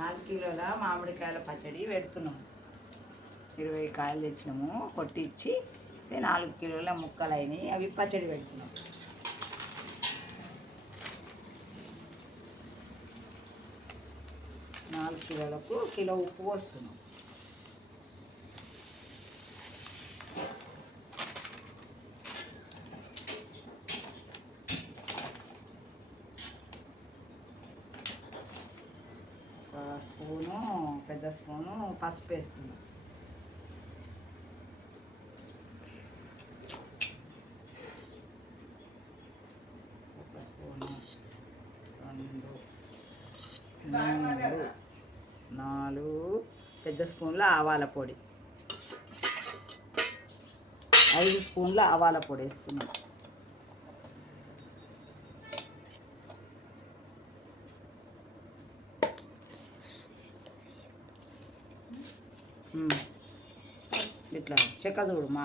4 కిలోల మామిడికాయల పచ్చడి పెడుతున్నాం. 20 కాయలు తెచ్చినాము, కొట్టించి 4 కిలోల ముక్కలు అయినాయి. అవి పచ్చడి పెడుతున్నాం. నాలుగు కిలోలకు కిలో ఉప్పు పోస్తున్నాం. స్పూను, పెద్ద స్పూను పసుపు వేస్తున్నాం. ఒక స్పూను, 2, 3, 4 పెద్ద స్పూన్ల ఆవాల పొడి, 5 స్పూన్ల ఆవాల పొడి వేస్తున్నాం. ఇట్లా చెక్క చూడు మా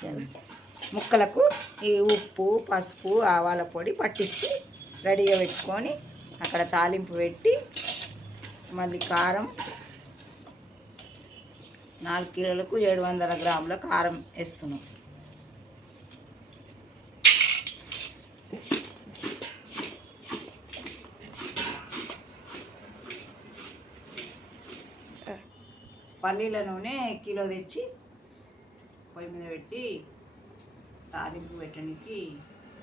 ముక్కలకు ఈ ఉప్పు, పసుపు, ఆవాల పొడి పట్టించి రెడీగా పెట్టుకొని అక్కడ తాలింపు పెట్టి మళ్ళీ కారం 4 కిలోలకు 700 గ్రాముల కారం వేస్తున్నాం. పల్లీల నూనె కిలో తెచ్చి పొయ్యి మీద పెట్టి తాలింపు పెట్టడానికి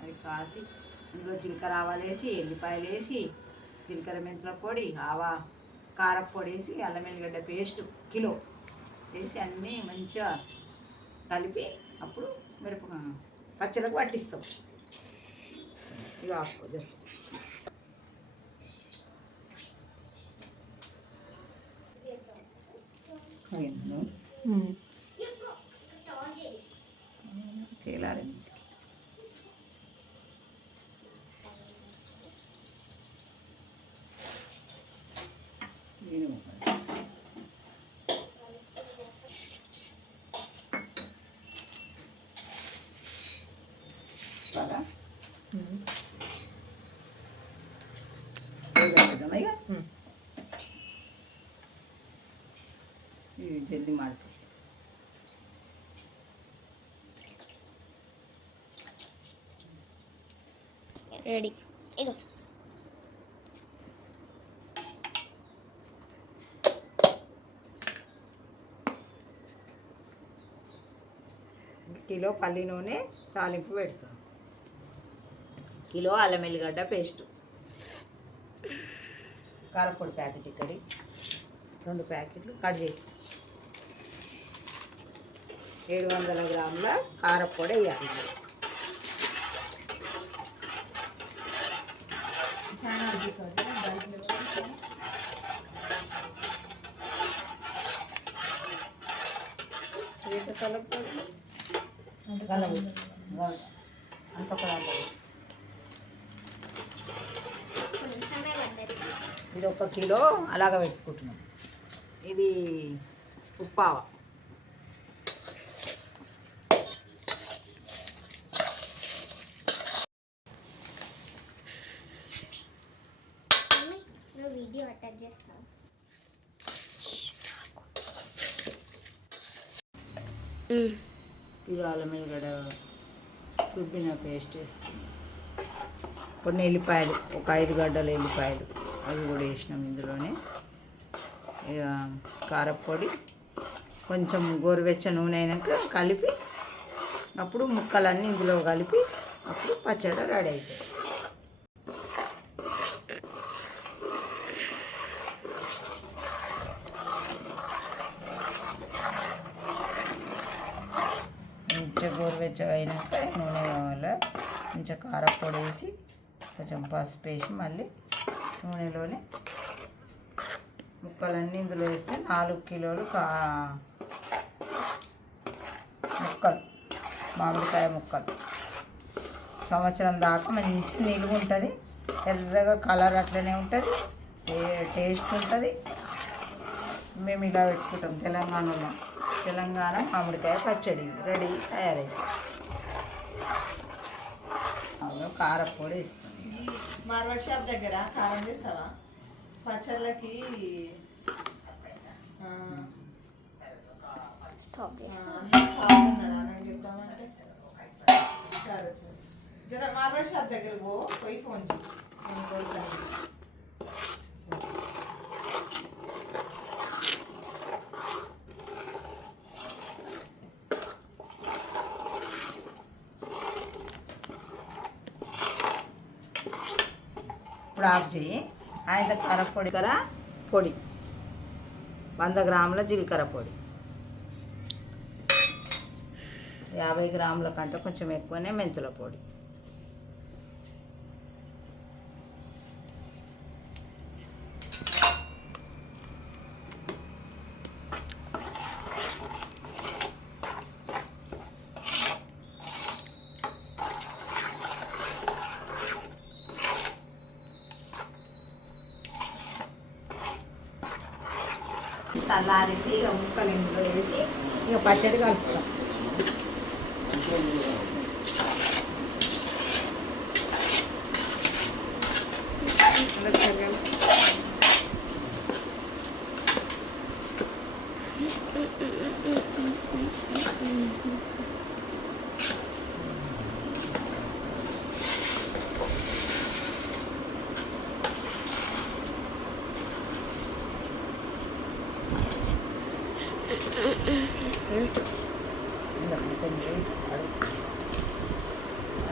అది కాసి అందులో జీలకర్ర ఆవాలు వేసి, ఎల్లిపాయలు వేసి, జీలకర్ర మెంతుల పొడి, కారపొడి వేసి, అల్లం ఎల్లిగడ్డ పేస్ట్ కిలో వేసి అన్నీ మంచిగా కలిపి అప్పుడు పచ్చలకు పట్టిస్తాం. ఇక ఆపుకో జస్ట్ తేలాలి. జల్దీ ಮಾಡ್ತೀವಿ. రెడీ. ఇగో కిలో పల్లి నూనె తాలింపు పెడతాం. కిలో అల్లం ఎల్లిగడ్డ పేస్టు, కారపొడి ప్యాకెట్ ఇక్కడి 2 ప్యాకెట్లు కట్ చేసి 700 గ్రాముల కారపొడి వేయాలి. ఇది 1 కిలో అలాగ పెట్టుకుంటున్నాం. ఇది ఉప్పావ, వీడియో అటాచ్ చేస్తాను. కిలో అల్లం ఎల్లిగడ్డ రుబ్బిన పేస్ట్ వేస్తుంది. కొన్ని ఎల్లిపాయలు, ఒక 5 గడ్డల ఎల్లిపాయలు అవి కూడా వేసినాం ఇందులోనే. ఇక కారపొడి కొంచెం గోరువెచ్చ నూనె అయినాక కలిపి అప్పుడు ముక్కలన్నీ ఇందులో కలిపి అప్పుడు పచ్చడి రెడీ అవుతుంది. మంచిగా గోరువెచ్చగా అయినాక నూనె కావాలి. మంచిగా కారపొడి వేసి కొంచెం పసుపు వేసి మళ్ళీ నూనెలోనే ముక్కలన్నీ ఇందులో వేస్తే 4 కిలోలు ముక్కలు మామిడికాయ ముక్కలు సంవత్సరం దాకా మంచి నిలువ ఉంటుంది. ఎర్రగా కలర్ అట్లనే ఉంటుంది, టేస్ట్ ఉంటుంది. మేము ఇలా పెట్టుకుంటాం తెలంగాణలో. తెలంగాణ మామిడికాయ పచ్చడి రెడీ తయారైంది. కారపొడి ఇస్తుంది. మార్వాడ్ షాప్ దగ్గర కారం చేస్తావా? పచ్చళ్ళకి స్టాప్ చేసుకో. చెప్తామంటే సరే సరే జర మార్వాడి షాప్ దగ్గర పోయి ఫోన్ చేయి నేను కొడతాను. ఇప్పుడు ఆఫ్ చేయి. ఆయన కారపొడి పొడి 100 గ్రాముల జీలకర్ర పొడి, 50 గ్రాముల కంటే కొంచెం ఎక్కువనే మెంతుల పొడి, చల్లారింది. ఇక ముక్కలు ఇందులో వేసి ఇక పచ్చడి కలుపుతాం.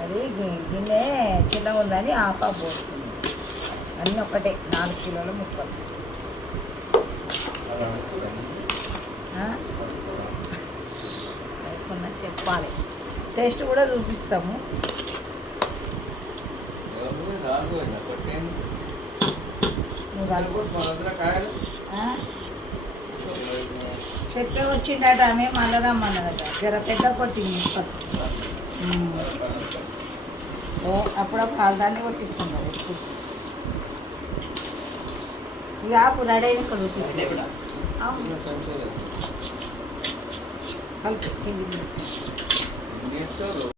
అది గిన్నె చిన్నగా ఉందని ఆఫ్ పోస్తుంది. అన్నీ ఒకటే 4 కిలోల ముక్కలు. వేసుకున్నా చెప్పాలి. టేస్ట్ కూడా చూపిస్తాము. చెప్పే వచ్చిండట, మేము మళ్ళీ రమ్మన్నదట. జర పెద్ద కొట్టింది ముక్కలు. అప్పుడప్పుడు అల్దాన్ని కొట్టిస్తాం కదా ఎప్పుడు. ఇక ఆపు రెడీ అయిన కలుపు కలిపి